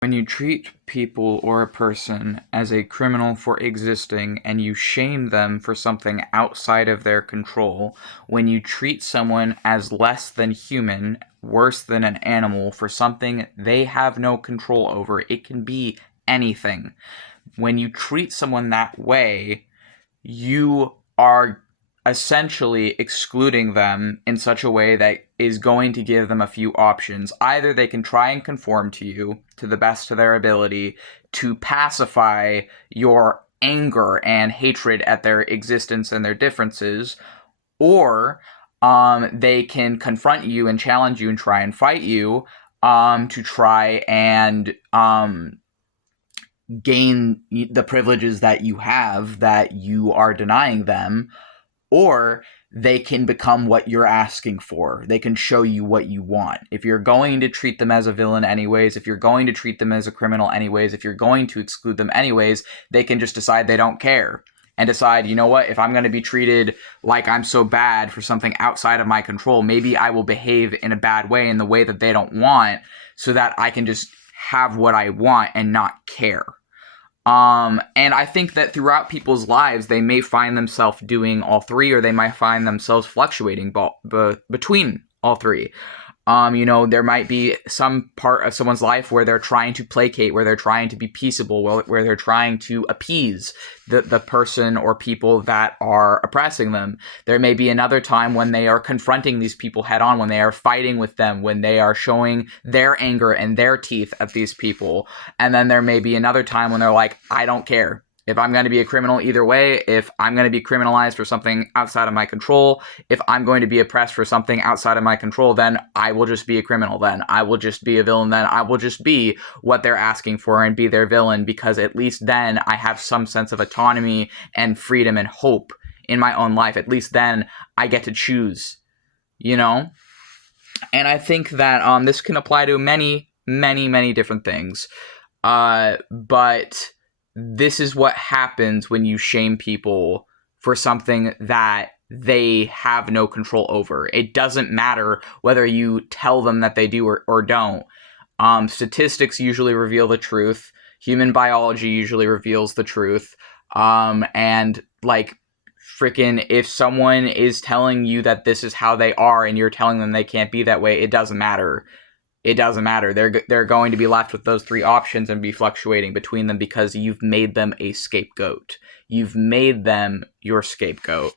When you treat people or a person as a criminal for existing and you shame them for something outside of their control, when you treat someone as less than human, worse than an animal for something they have no control over, it can be anything. When you treat someone that way, you are essentially excluding them in such a way that is going to give them a few options. Either they can try and conform to you to the best of their ability to pacify your anger and hatred at their existence and their differences, or they can confront you and challenge you and try and fight you to try and gain the privileges that you have that you are denying them, or they can become what you're asking for. They can show you what you want. If you're going to treat them as a villain anyways, if you're going to treat them as a criminal anyways, if you're going to exclude them anyways, they can just decide they don't care and decide, you know what, if I'm going to be treated like I'm so bad for something outside of my control, maybe I will behave in a bad way in the way that they don't want so that I can just have what I want and not care. And I think that throughout people's lives, they may find themselves doing all three, or they might find themselves fluctuating between all three. There might be some part of someone's life where they're trying to placate, where they're trying to be peaceable, where they're trying to appease the person or people that are oppressing them. There may be another time when they are confronting these people head on, when they are fighting with them, when they are showing their anger and their teeth at these people. And then there may be another time when they're like, I don't care. If I'm going to be a criminal either way, if I'm going to be criminalized for something outside of my control, if I'm going to be oppressed for something outside of my control, then I will just be a criminal. Then I will just be a villain. Then I will just be what they're asking for and be their villain, because at least then I have some sense of autonomy and freedom and hope in my own life. At least then I get to choose, And I think that this can apply to many, many, many different things. But this is what happens when you shame people for something that they have no control over. It doesn't matter whether you tell them that they do or don't. Statistics usually reveal the truth. Human biology usually reveals the truth. And freaking, if someone is telling you that this is how they are and you're telling them they can't be that way, it doesn't matter. It doesn't matter. They're going to be left with those three options and be fluctuating between them because you've made them a scapegoat. You've made them your scapegoat.